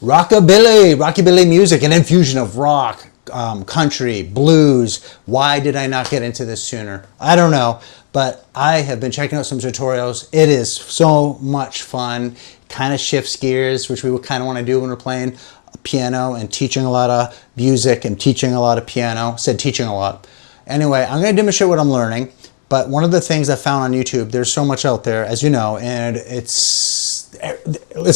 Rockabilly, rockabilly music, an infusion of rock, country, blues. Why did I not get into this sooner? I don't know, but I have been checking out some tutorials. It is so much fun. Kind of shifts gears, which we would kind of want to do when we're playing piano and teaching a lot of music and teaching a lot of piano. Said teaching a lot. Anyway, I'm going to demonstrate what I'm learning. But one of the things I found on YouTube, there's so much out there, as you know, and it's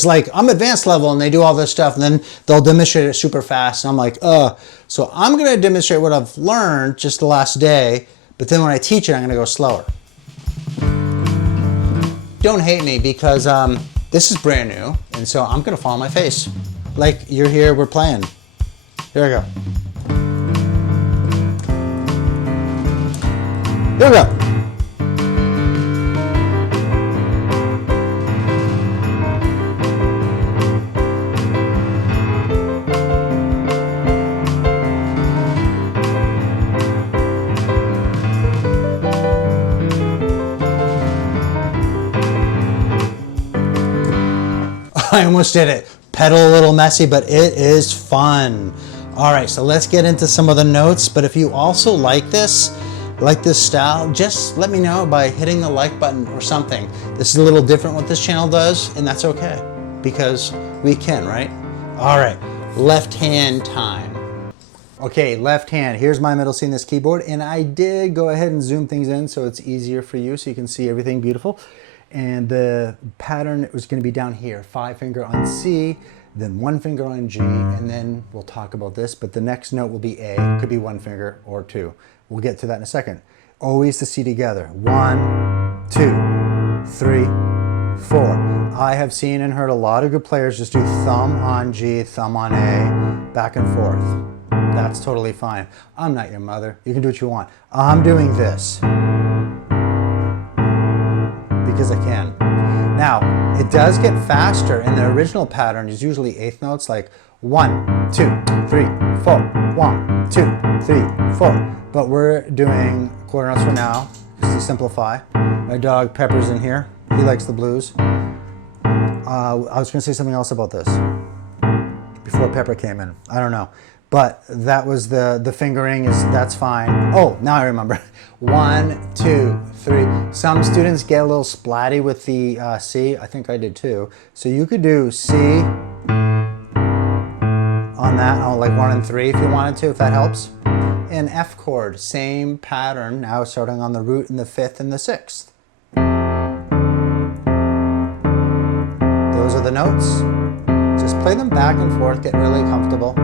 like I'm advanced level and they do all this stuff and then they'll demonstrate it super fast and I'm like, so I'm going to demonstrate what I've learned just the last day, but then when I teach it, I'm going to go slower. Don't hate me because this is brand new, and so I'm going to fall on my face. Like, you're here, we're playing. Here we go. Here we go. I almost did it. Pedal a little messy, but it is fun. All right, so let's get into some of the notes. But if you also like this style, just let me know by hitting the like button or something. This is a little different what this channel does, and that's okay because we can, right? All right, left hand time. Okay, left hand. Here's my middle C in this keyboard, and I did go ahead and zoom things in so it's easier for you so you can see everything beautiful. And the pattern was going to be down here, 5 finger on C, then 1 finger on G, and then we'll talk about this, but the next note will be A, could be 1 finger or 2. We'll get to that in a second. Always the C together. 1, 2, 3, 4. I have seen and heard a lot of good players just do thumb on G, thumb on A, back and forth. That's totally fine. I'm not your mother. You can do what you want. I'm doing this because I can. Now, it does get faster, and the original pattern is usually eighth notes, like 1, 2, 3, 4, 1, 2, 3, 4. But we're doing quarter notes for now, just to simplify. My dog Pepper's in here. He likes the blues. I was going to say something else about this before Pepper came in. I don't know. But that was the fingering, that's fine. Oh, now I remember. 1, 2, 3. Some students get a little splatty with the C. I think I did too. So you could do C on that, like 1 and 3 if you wanted to, if that helps. And F chord, same pattern, now starting on the root in the 5th and the 6th. Those are the notes. Just play them back and forth, get really comfortable.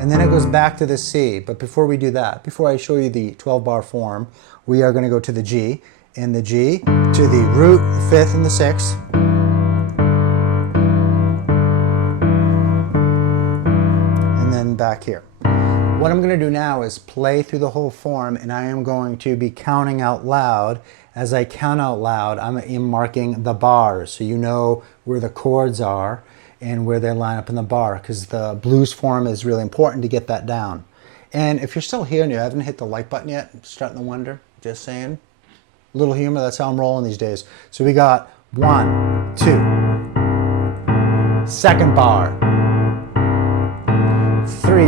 And then it goes back to the C. But before we do that, before I show you the 12-bar form, we are going to go to the G. And the G to the root, 5th, and the 6th. And then back here. What I'm going to do now is play through the whole form, and I am going to be counting out loud. As I count out loud, I'm marking the bars, so you know where the chords are and where they line up in the bar, because the blues form is really important to get that down. And if you're still here and you haven't hit the like button yet, I'm starting to wonder, just saying. A little humor, that's how I'm rolling these days. So we got 1, 2, 2nd bar, 3,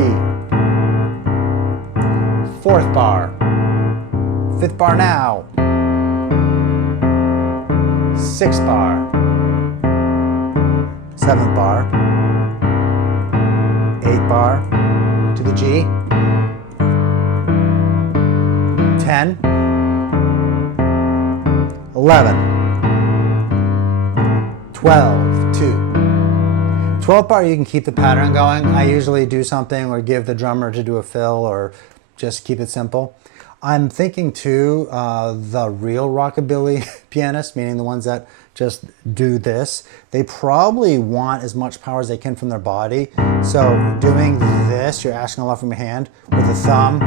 4th bar, 5th bar now, 6th bar, 7th bar, 8th bar to the G, 10, 11, 12, 2. 12th bar, you can keep the pattern going. I usually do something or give the drummer to do a fill or just keep it simple. I'm thinking too, the real rockabilly pianists, meaning the ones that just do this, they probably want as much power as they can from their body. So doing this, you're asking a lot from your hand with the thumb.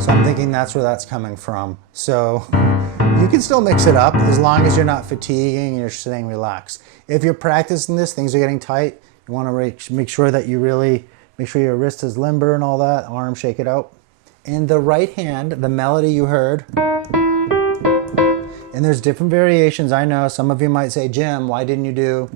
So I'm thinking that's where that's coming from. So you can still mix it up as long as you're not fatiguing and you're staying relaxed. If you're practicing this, things are getting tight, you want to make sure that you really make sure your wrist is limber and all that, arm, shake it out. In the right hand, the melody you heard, in And there's different variations. I know some of you might say, Jim, why didn't you do?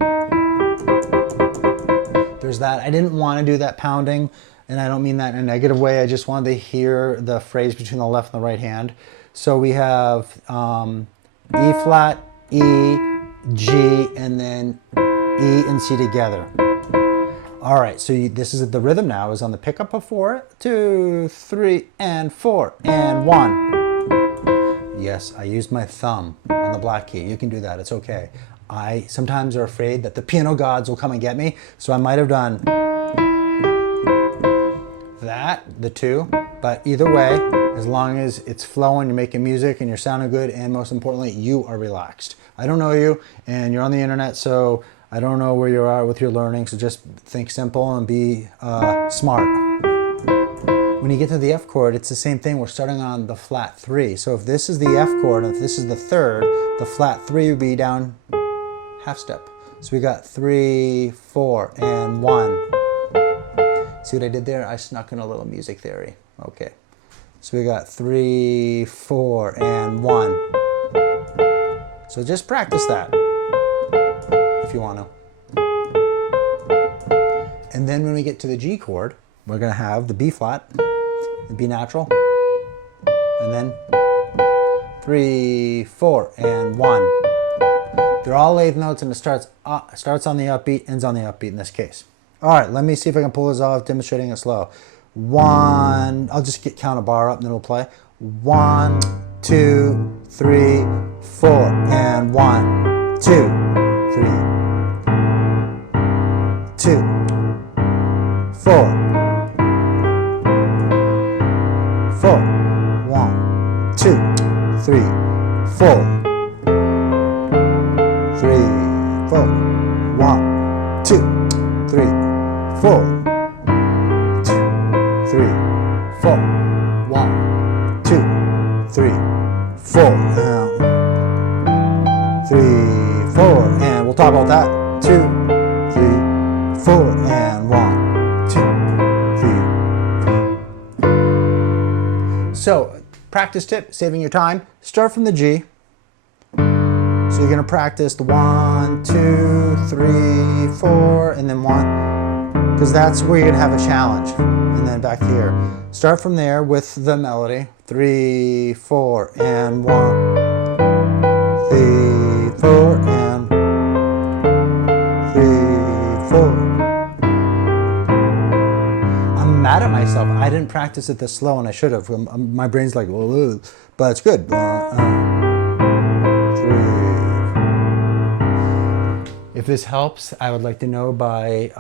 There's that. I didn't want to do that pounding, and I don't mean that in a negative way. I just wanted to hear the phrase between the left and the right hand. So we have E flat, E, G, and then E and C together. All right, so this is the rhythm now is on the pickup of 4, 2, 3, and 4, and 1. Yes, I used my thumb on the black key. You can do that, it's okay. I sometimes are afraid that the piano gods will come and get me, so I might have done that, the 2, but either way, as long as it's flowing, you're making music and you're sounding good, and most importantly, you are relaxed. I don't know you, and you're on the internet, so I don't know where you are with your learning, so just think simple and be smart. When you get to the F chord, it's the same thing. We're starting on the flat 3. So if this is the F chord, and if this is the 3rd, the flat 3 would be down half step. So we got 3, 4, and 1. See what I did there? I snuck in a little music theory. Okay. So we got 3, 4, and 1. So just practice that if you want to. And then when we get to the G chord, we're going to have the B flat, the B natural, and then 3, 4, and 1. They're all eighth notes, and it starts on the upbeat, ends on the upbeat in this case. All right, let me see if I can pull this off, demonstrating it slow. 1, I'll just count a bar up and then we'll play. 1, 2, 3, 4, and 1, 2, 3, 2, 4, 4, 1, 2, 3, 4, 3, 4, 1, 2, 3, 4, 2, 3, 4, 1, 2, 3, 4, 3, 4, and we'll talk about that. 2, 3, 4, and 1, 2, 3. So, practice tip, saving your time. Start from the G. So you're going to practice the 1, 2, 3, 4, and then 1, because that's where you're going to have a challenge. And then back here. Start from there with the melody. 3, 4, and 1. 3, 4, and 3, 4. I'm mad at myself. I didn't practice it this slow, and I should have. My brain's like, whoa, but it's good. 3. If this helps, I would like to know by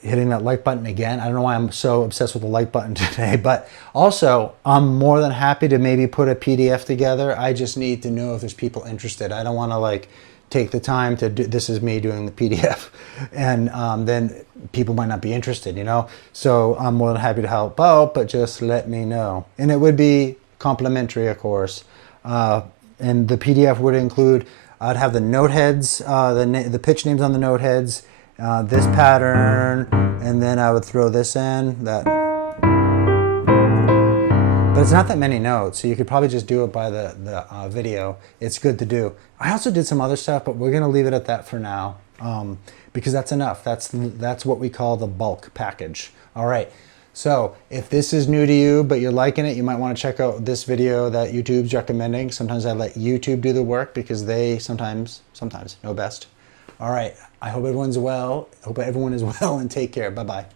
hitting that like button again. I don't know why I'm so obsessed with the like button today, but also I'm more than happy to maybe put a PDF together. I just need to know if there's people interested. I don't want to like take the time to do, this is me doing the PDF, and then people might not be interested, you know? So I'm more than happy to help out, but just let me know. And it would be complimentary, of course. And the PDF would include, I'd have the note heads, the pitch names on the note heads, this pattern, and then I would throw this in, that. But it's not that many notes, so you could probably just do it by the video. It's good to do. I also did some other stuff, but we're gonna leave it at that for now, because that's enough. That's what we call the bulk package. All right. So if this is new to you, but you're liking it, you might want to check out this video that YouTube's recommending. Sometimes I let YouTube do the work because they sometimes know best. All right. I hope everyone's well. I hope everyone is well, and take care. Bye-bye.